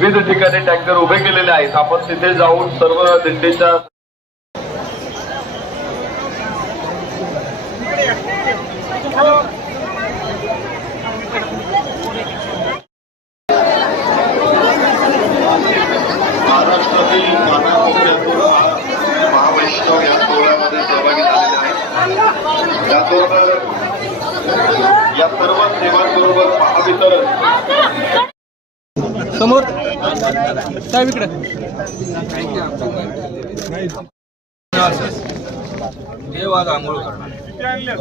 विविध ठिकाणी टँकर उभे केलेले आहेत आपण तिथे जाऊन सर्व दिंडीच्या या सर्व सेवांबरोबर महावितरण समोर साहेब इकडे देव आज आंघोळ करणार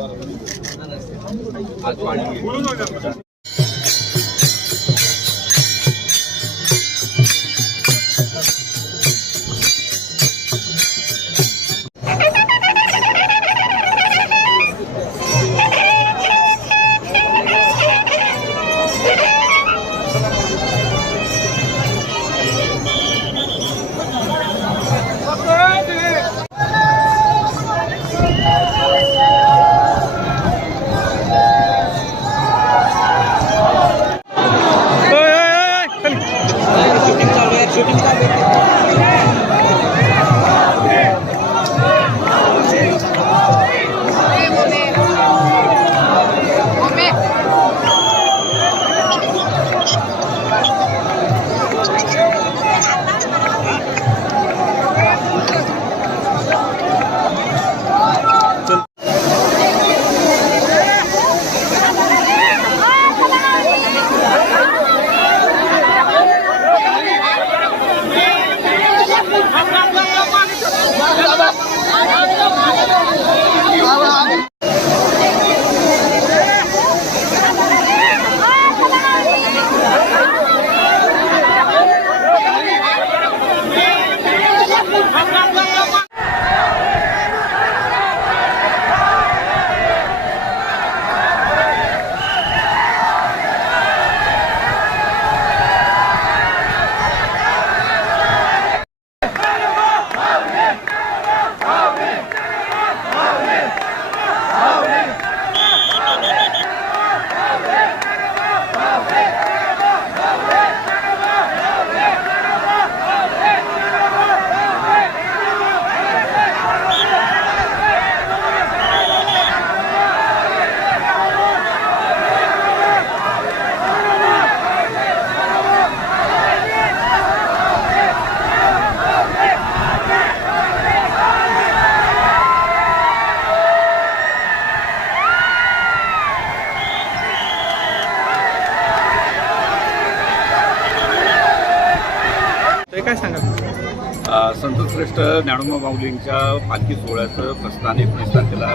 संतश्रेष्ठ ज्ञानोबा माऊलींच्या पालखी सोहळ्याचं प्रस्थान एक प्रस्थान त्याला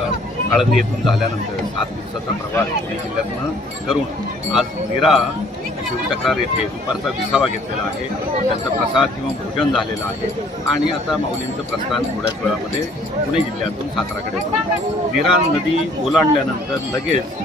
आळंदी येथून झाल्यानंतर सात दिवसाचा प्रवास पुणे जिल्ह्यातनं करून आज निरा शिवचक्रार येथे दुपारचा विसावा घेतलेला आहे त्यांचा प्रसाद किंवा भोजन झालेलं आहे आणि आता माऊलींचं प्रस्थान थोड्याच वेळामध्ये पुणे जिल्ह्यातून साताराकडे निरा नदी ओलांडल्यानंतर लगेच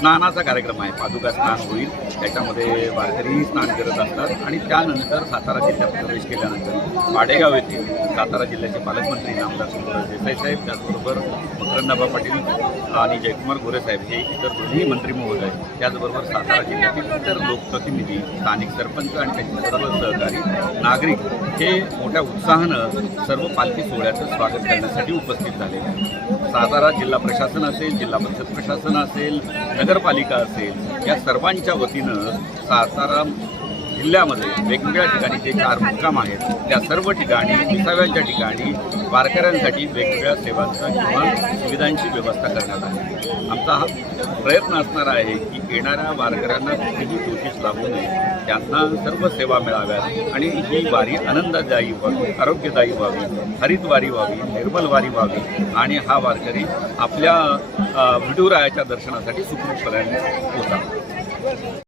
स्नानाचा कार्यक्रम आहे पादुका स्नान होईल त्याच्यामध्ये वारकरीही स्नान करत असतात आणि त्यानंतर सातारा जिल्ह्यात प्रवेश केल्यानंतर पाडेगाव येथे सातारा जिल्ह्याचे पालकमंत्री आमदार सुंदर देसाई साहेब त्याचबरोबर मकरंदाबा पाटील आणि जयकुमार गोरेसाहेब हे इतर दोन्ही मंत्री महोदय त्याचबरोबर सातारा जिल्ह्यातील इतर लोकप्रतिनिधी स्थानिक सरपंच आणि त्यांचे सर्व सहकारी नागरिक हे मोठ्या उत्साहानं सर्व पालखी सोहळ्याचं स्वागत करण्यासाठी उपस्थित झाले आहेत सातारा जिल्हा प्रशासन असेल जिल्हा परिषद प्रशासन असेल नगरपालिका असेल या सर्वांच्या वतीनं सातारा जिल्ह्यामध्ये वेगवेगळ्या ठिकाणी जे चार मुक्काम आहेत त्या सर्व ठिकाणी विसाव्यांच्या ठिकाणी वारकऱ्यांसाठी वेगवेगळ्या सेवांचा किंवा सुविधांची व्यवस्था करण्यात आली आमचा हा प्रयत्न असणार आहे की येणाऱ्या वारकऱ्यांना कुठेही कोशिश लागू नये त्यांना सर्व सेवा मिळाव्यात आणि ही वारी आनंददायी व्हावी आरोग्यदायी व्हावी हरित वारी व्हावी निर्मल वारी व्हावी आणि हा वारकरी आपल्या विठुरायाच्या दर्शनासाठी पर्याय होता